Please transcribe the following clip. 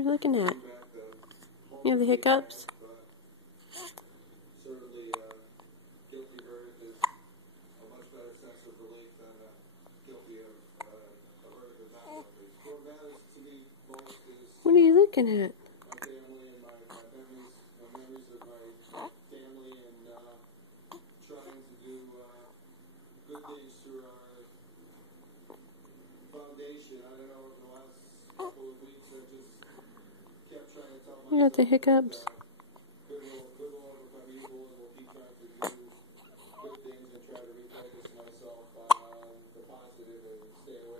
What are you looking at? You have the hiccups? What are you looking at? You got the hiccups?